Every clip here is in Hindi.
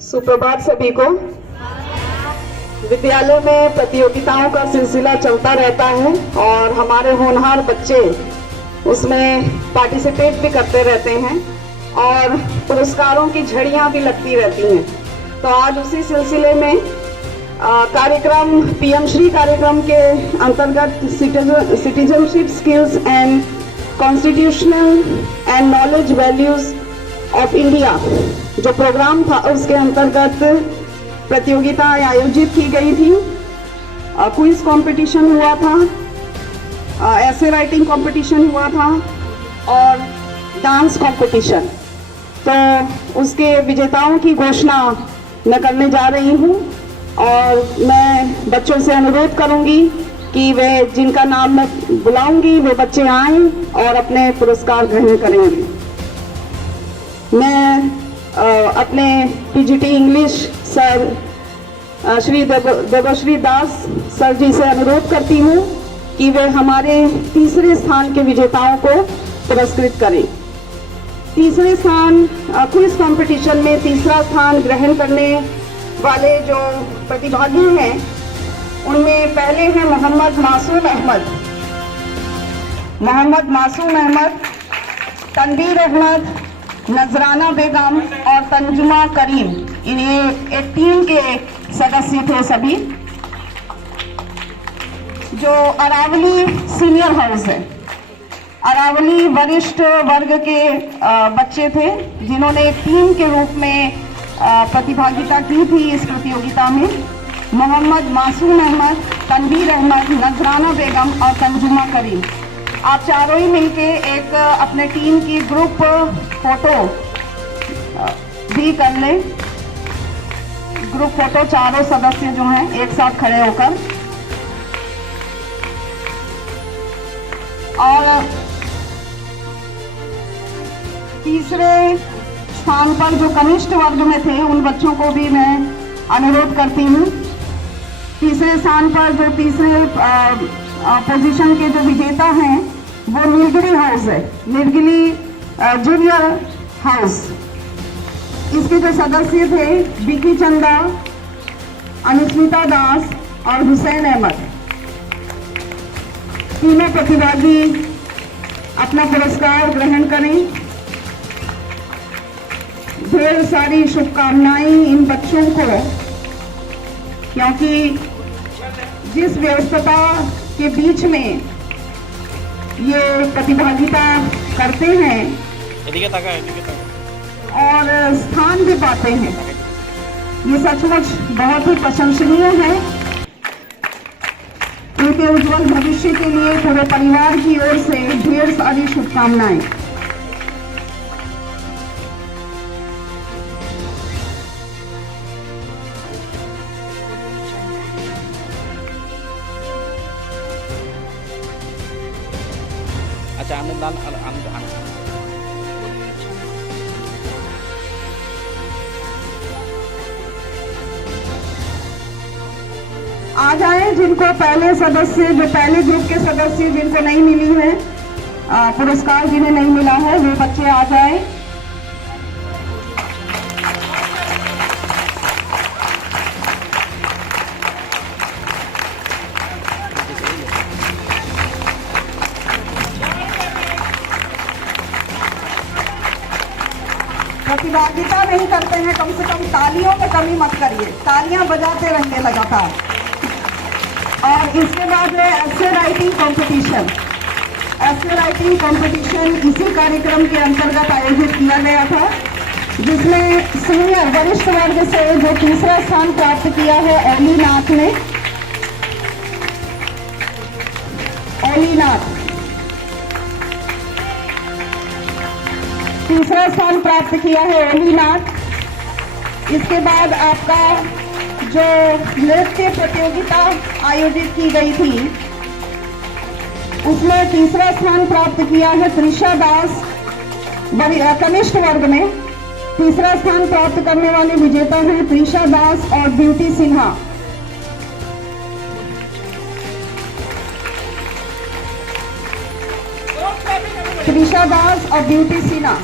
सुप्रभात सभी को। विद्यालय में प्रतियोगिताओं का सिलसिला चलता रहता है और हमारे होनहार बच्चे उसमें पार्टिसिपेट भी करते रहते हैं और पुरस्कारों की झड़ियां भी लगती रहती हैं। तो आज उसी सिलसिले में कार्यक्रम पीएम श्री कार्यक्रम के अंतर्गत citizenship skills and constitutional and knowledge values of India जो प्रोग्राम था उसके अंतर्गत प्रतियोगिता आयोजित की गई थी। क्विज कंपटीशन हुआ था, ऐसे राइटिंग कंपटीशन हुआ था और डांस कंपटीशन। तो उसके विजेताओं की घोषणा मैं करने जा रही हूँ और मैं बच्चों से अनुरोध करूँगी कि वे जिनका नाम मैं बुलाऊंगी वे बच्चे आएं और अपने पुरस्कार ग्रहण करेंगे। मैं अपने PGT English sir Shri Devshree Das sir ji से अनुरोध करती हूँ कि वे हमारे तीसरे स्थान के विजेताओं को पुरस्कृत करें। तीसरे स्थान क्विज कंपटीशन में तीसरा स्थान ग्रहण करने वाले जो प्रतिभागी हैं उनमें पहले हैं मोहम्मद मासूम अहमद, तनवीर अहमद, नजराना बेगम और तंजुमा करीम। ये एक टीम के सदस्य थे सभी, जो अरावली सीनियर हाउस है, अरावली वरिष्ठ वर्ग के बच्चे थे जिन्होंने एक टीम के रूप में प्रतिभागिता की थी इस प्रतियोगिता में। मोहम्मद मासूम अहमद, तनवीर अहमद, नजराना बेगम और तंजुमा करीम, आप चारों ही मिलके एक अपने टीम की ग्रुप फोटो भी कर लें। ग्रुप फोटो चारों सदस्य जो हैं एक साथ खड़े होकर। और तीसरे स्थान पर जो कनिष्ठ वर्ग में थे उन बच्चों को भी मैं अनुरोध करती हूँ। तीसरे स्थान पर जो तीसरे पोजीशन के जो विजेता हैं वो नीलगिरी हाउस है, नीलगिरी जूनियर हाउस। इसके जो सदस्य थे बिकी चंदा, अनुस्मिता दास और हुसैन अहमद। तीनों प्रतिभागी अपना पुरस्कार ग्रहण करें। ढेर सारी शुभकामनाएं इन बच्चों को, क्योंकि जिस व्यस्तता के बीच में ये प्रतिभागिता करते हैं और स्थान भी पाते हैं, ये सचमुच बहुत ही प्रशंसनीय है। इनके उज्जवल भविष्य के लिए पूरे परिवार की ओर से ढेर सारी शुभकामनाएं। आ जाए जिनको पहले सदस्य, जो पहले ग्रुप के सदस्य जिनको नहीं मिली है पुरस्कार, जिन्हें नहीं मिला है वे बच्चे आ जाए। प्रतिभागिता नहीं करते हैं, कम से कम तालियों में कमी मत करिए, तालियां बजाते रहिए लगातार। और इसके बाद है ऐसे राइटिंग कंपटीशन इसी कार्यक्रम के अंतर्गत आयोजित किया गया था, जिसमें सीनियर वरिष्ठ वर्ग से जो तीसरा स्थान प्राप्त किया है ओलीनाथ ने, तीसरा स्थान प्राप्त किया है ओलीनाथ। इसके बाद आपका जो नृत्य प्रतियोगिता आयोजित की गई थी उसमें तीसरा स्थान प्राप्त किया है त्रिशा दास, कनिष्ठ वर्ग में तीसरा स्थान प्राप्त करने वाले विजेता हैं त्रिशा दास और ब्यूटी सिन्हा। त्रिशा दास और ब्यूटी सिन्हा।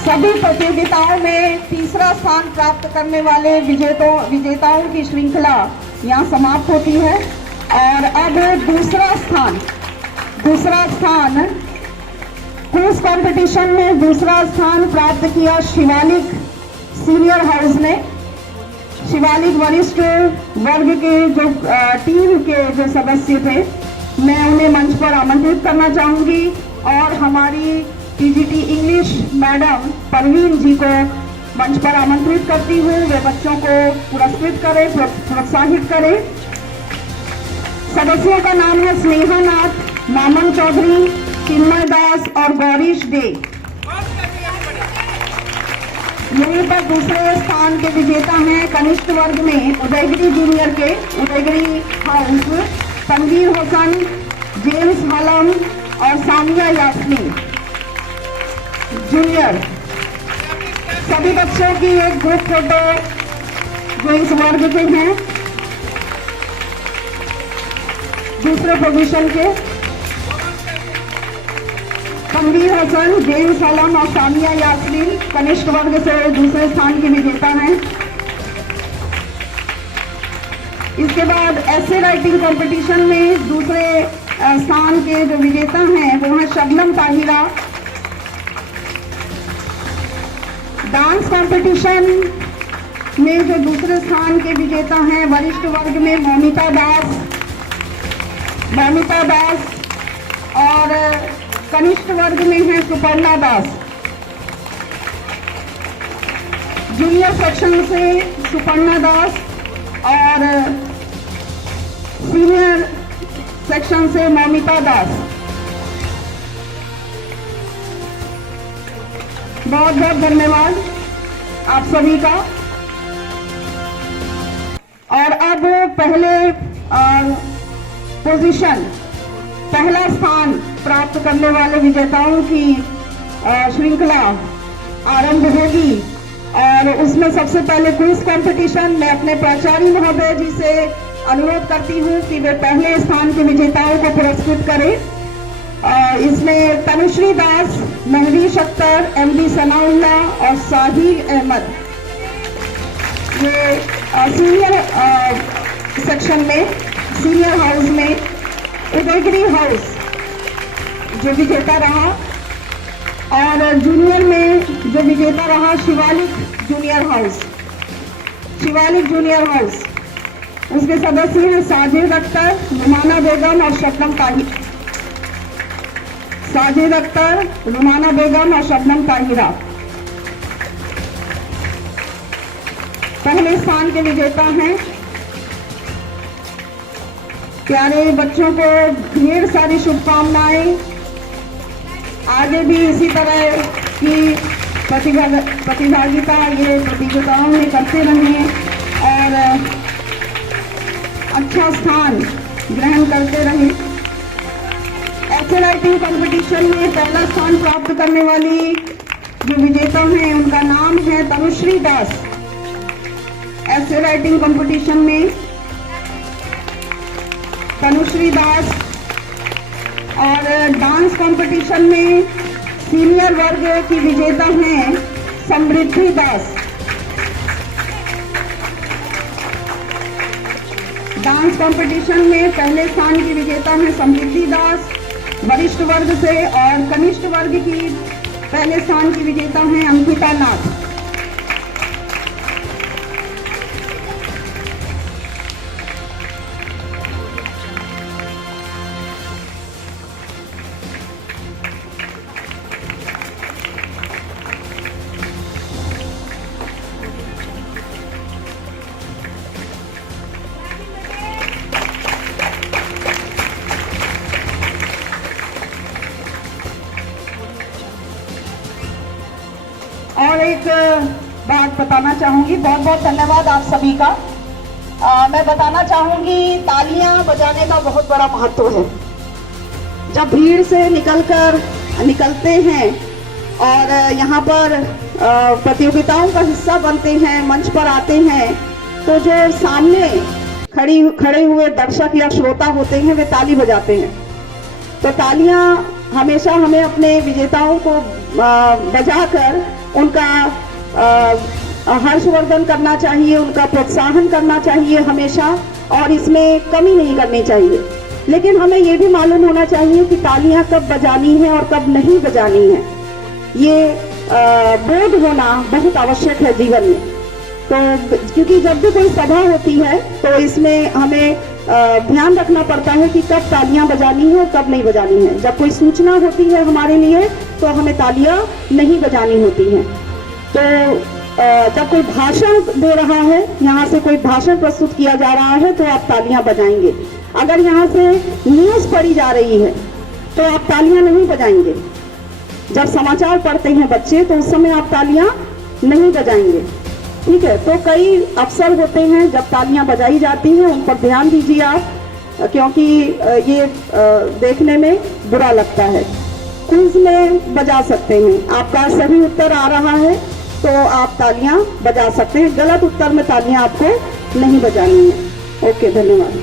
सभी प्रतियोगिताओं में तीसरा स्थान प्राप्त करने वाले विजेताओं की श्रृंखला यहाँ समाप्त होती है। और अब दूसरा स्थान क्विज कंपटीशन में दूसरा स्थान प्राप्त किया शिवालिक सीनियर हाउस ने। शिवालिक वरिष्ठ वर्ग के जो टीम के जो सदस्य थे, मैं उन्हें मंच पर आमंत्रित करना चाहूंगी और हमारी TGT English madam Parveen ji को मंच पर आमंत्रित करती हूँ। वे बच्चों को पुरस्कृत करें, प्रोत्साहित करें। सदस्यों का नाम है स्नेहा नाथ, मामन चौधरी, चिन्मय दास और गौरीश डे। यहीं पर दूसरे स्थान के विजेता हैं कनिष्ठ वर्ग में उदयगिरी जूनियर के उदयगिरी हाउस तनवीर हसन, जेम्स हलम और सानिया यास्मीन जूनियर। सभी बच्चों की एक ग्रुप फोटो जो इस वर्ग के हैं दूसरे पोजीशन के, तनवीर हसन, जेम्स हलम और सानिया यास्मीन कनिष्ठ वर्ग से दूसरे स्थान के विजेता हैं। इसके बाद ऐसे राइटिंग कंपटीशन में दूसरे स्थान के जो विजेता हैं वो हैं शबनम ताहिरा। डांस कंपटीशन में जो दूसरे स्थान के विजेता हैं वरिष्ठ वर्ग में मोमिता दास और कनिष्ठ वर्ग में है सुपर्णा दास। जूनियर सेक्शन से सुपर्णा दास और सीनियर सेक्शन से मोमिता दास। बहुत बहुत धन्यवाद आप सभी का। और अब पहला स्थान प्राप्त करने वाले विजेताओं की श्रृंखला आरंभ होगी। और उसमें सबसे पहले क्विज कंपटीशन में अपने प्राचार्य महोदय जी से अनुरोध करती हूँ कि वे पहले स्थान के विजेताओं को पुरस्कृत करें। इसमें तनुश्री दास, महवीश अख्तर, एमडी सनाउल्ला और साहिल अहमद ये सीनियर सेक्शन में सीनियर हाउस में उदयगिरी हाउस जो विजेता रहा। और जूनियर में जो विजेता रहा शिवालिक जूनियर हाउस। उसके सदस्य हैं साजिद अख्तर, रुमाना बेगम और शबनम ताहिरा। पहले स्थान के विजेता हैं। प्यारे बच्चों को ढेर सारी शुभकामनाएं। आगे भी इसी तरह की प्रतिभागिता ये प्रतियोगिताओं में करते रहें और अच्छा स्थान ग्रहण करते रहें। ऐसे राइटिंग कंपटीशन में पहला स्थान प्राप्त करने वाली जो विजेता हैं उनका नाम है तनुश्री दास। ऐसे राइटिंग कंपटीशन में तनुश्री दास। और डांस कंपटीशन में सीनियर वर्ग की विजेता हैं समृद्धि दास। डांस कंपटीशन में पहले स्थान की विजेता हैं समृद्धि दास वरिष्ठ वर्ग से और कनिष्ठ वर्ग की पहले स्थान की विजेता हैं अंकिता नाथ। और एक बात बताना चाहूंगी, बहुत बहुत धन्यवाद आप सभी का। मैं बताना चाहूंगी तालियां बजाने का बहुत बड़ा महत्व है। जब भीड़ से निकलते हैं और यहाँ पर प्रतियोगिताओं का हिस्सा बनते हैं, मंच पर आते हैं, तो जो सामने खड़े हुए दर्शक या श्रोता होते हैं वे ताली बजाते हैं। तो तालियां हमेशा हमें अपने विजेताओं को बजाकर उनका हर्षवर्धन करना चाहिए, उनका प्रोत्साहन करना चाहिए हमेशा, और इसमें कमी नहीं करनी चाहिए। लेकिन हमें ये भी मालूम होना चाहिए कि तालियां कब बजानी है और कब नहीं बजानी है। ये बोध होना बहुत आवश्यक है जीवन में। तो क्योंकि जब भी कोई सभा होती है तो इसमें हमें ध्यान रखना पड़ता है कि कब तालियां बजानी है और कब नहीं बजानी है। जब कोई सूचना होती है हमारे लिए तो हमें तालियां नहीं बजानी होती हैं। तो जब कोई भाषण दे रहा है, यहाँ से कोई भाषण प्रस्तुत किया जा रहा है, तो आप तालियां बजाएंगे। अगर यहाँ से न्यूज़ पढ़ी जा रही है तो आप तालियां नहीं बजाएंगे। जब समाचार पढ़ते हैं बच्चे तो उस समय आप तालियां नहीं बजाएंगे। ठीक है, तो कई अवसर होते हैं जब तालियां बजाई जाती हैं, उन पर ध्यान दीजिए आप, क्योंकि ये देखने में बुरा लगता है। क्विज में बजा सकते हैं, आपका सही उत्तर आ रहा है तो आप तालियां बजा सकते हैं, गलत उत्तर में तालियां आपको नहीं बजानी है। ओके, धन्यवाद।